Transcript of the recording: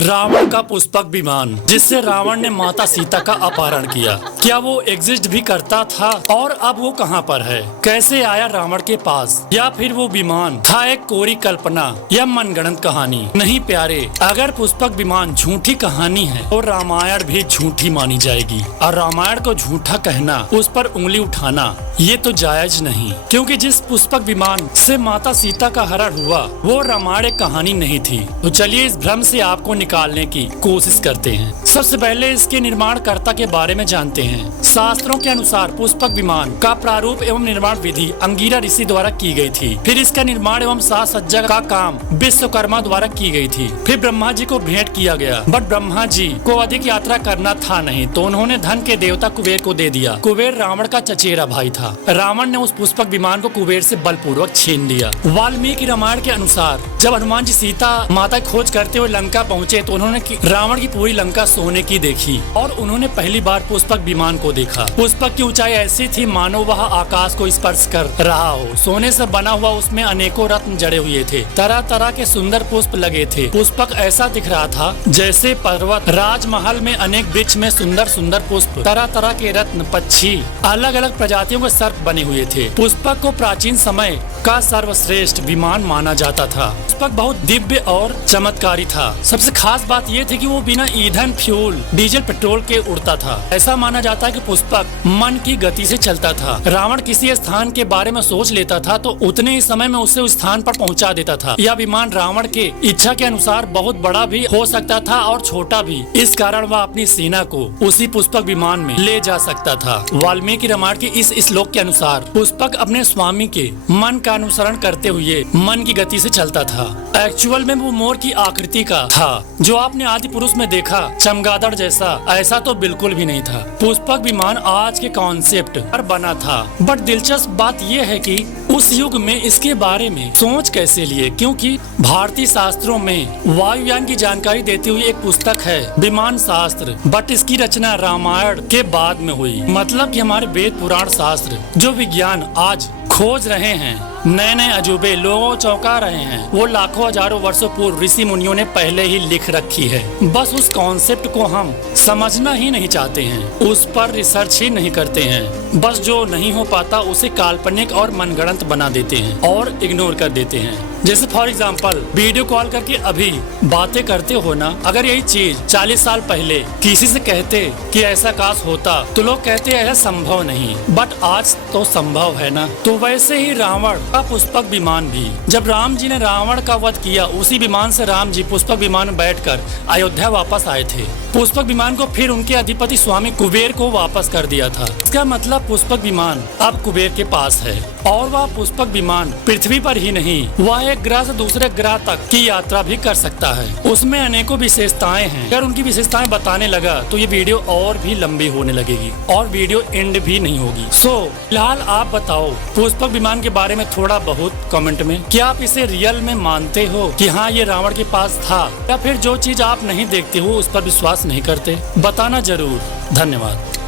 रावण का पुष्पक विमान जिससे रावण ने माता सीता का अपहरण किया, क्या वो एग्जिस्ट भी करता था और अब वो कहाँ पर है? कैसे आया रावण के पास? या फिर वो विमान था एक कोरी कल्पना या मनगढ़ंत कहानी? नहीं प्यारे, अगर पुष्पक विमान झूठी कहानी है तो रामायण भी झूठी मानी जाएगी और रामायण को झूठा कहना, उस पर उंगली उठाना ये तो जायज नहीं, क्योंकि जिस पुष्पक विमान से माता सीता का हरण हुआ वो रामायण एक कहानी नहीं थी। तो चलिए इस भ्रम से आपको निकालने की कोशिश करते हैं। सबसे पहले इसके निर्माणकर्ता के बारे में जानते हैं। शास्त्रों के अनुसार पुष्पक विमान का प्रारूप एवं निर्माण विधि अंगीरा ऋषि द्वारा की गई थी। फिर इसका निर्माण एवं साज सज्जा का काम विश्वकर्मा द्वारा की गई थी। फिर ब्रह्मा जी को भेंट किया गया, बट ब्रह्मा जी को अधिक यात्रा करना था नहीं, तो उन्होंने धन के देवता कुबेर को दे दिया। कुबेर रावण का चचेरा भाई था। रावण ने उस पुष्पक विमान को कुबेर से बलपूर्वक छीन लिया। वाल्मीकि रामायण के अनुसार जब हनुमान जी सीता माता खोज करते हुए लंका पहुँचे तो उन्होंने रावण की पूरी लंका सोने की देखी और उन्होंने पहली बार पुष्पक विमान को देखा। पुष्पक की ऊंचाई ऐसी थी मानो वह आकाश को स्पर्श कर रहा हो। सोने से बना हुआ उसमें अनेकों रत्न जड़े हुए थे, तरह तरह के सुंदर पुष्प लगे थे। पुष्पक ऐसा दिख रहा था जैसे पर्वत, राजमहल में अनेक वृक्ष में सुंदर सुंदर पुष्प, तरह तरह के रत्न, पक्षी, अलग अलग प्रजातियों के सर्प बने हुए थे। पुष्पक को प्राचीन समय का सर्वश्रेष्ठ विमान माना जाता था। पुष्पक बहुत दिव्य और चमत्कारी था। सबसे खास बात यह थी कि वो बिना ईंधन, फ्यूल, डीजल, पेट्रोल के उड़ता था। ऐसा माना जाता है कि पुष्पक मन की गति से चलता था। रावण किसी स्थान के बारे में सोच लेता था तो उतने ही समय में उसे उस स्थान पर पहुंचा देता था। यह विमान रावण के इच्छा के अनुसार बहुत बड़ा भी हो सकता था और छोटा भी। इस कारण वह अपनी सेना को उसी पुष्पक विमान में ले जा सकता था। वाल्मीकि रामायण के इस श्लोक के अनुसार पुष्पक अपने स्वामी के मन का अनुसरण करते हुए मन की गति से चलता था। एक्चुअल में वो मोर की आकृति का था जो आपने आदि पुरुष में देखा, चमगादड़ जैसा। ऐसा तो बिल्कुल भी नहीं था। पुष्पक विमान आज के कॉन्सेप्ट पर बना था, बट दिलचस्प बात यह है कि उस युग में इसके बारे में सोच कैसे लिए, क्योंकि भारतीय शास्त्रों में वायुयान की जानकारी देती हुई एक पुस्तक है विमान शास्त्र, बट इसकी रचना रामायण के बाद में हुई। मतलब कि हमारे वेद पुराण शास्त्र जो विज्ञान आज खोज रहे हैं, नए नए अजूबे लोगों चौंका रहे हैं, वो लाखों हजारों वर्षों पूर्व ऋषि मुनियों ने पहले ही लिख रखी है। बस उस कॉन्सेप्ट को हम समझना ही नहीं चाहते हैं, उस पर रिसर्च ही नहीं करते हैं। बस जो नहीं हो पाता उसे काल्पनिक और मनगढ़ंत बना देते हैं और इग्नोर कर देते हैं। जैसे फॉर एग्जाम्पल वीडियो कॉल करके अभी बातें करते हो ना, अगर यही चीज 40 साल पहले किसी से कहते कि ऐसा काश होता तो लोग कहते ऐसा संभव नहीं, बट आज तो संभव है ना। तो वैसे ही रावण का पुष्पक विमान भी, जब राम जी ने रावण का वध किया उसी विमान से राम जी पुष्पक विमान में बैठकर अयोध्या वापस आए थे। पुष्पक विमान को फिर उनके अधिपति स्वामी कुबेर को वापस कर दिया था। इसका मतलब पुष्पक विमान अब कुबेर के पास है और वह पुष्पक विमान पृथ्वी पर ही नहीं, वह एक ग्रह से दूसरे ग्रह तक की यात्रा भी कर सकता है। उसमें अनेकों विशेषताएं हैं। अगर उनकी विशेषताएं बताने लगा तो ये वीडियो और भी लंबी होने लगेगी और वीडियो एंड भी नहीं होगी। फिलहाल आप बताओ पुष्पक विमान के बारे में थोड़ा बहुत कमेंट में, क्या आप इसे रियल में मानते हो कि हाँ ये रावण के पास था, या फिर जो चीज आप नहीं देखते हो उस पर विश्वास नहीं करते? बताना जरूर। धन्यवाद।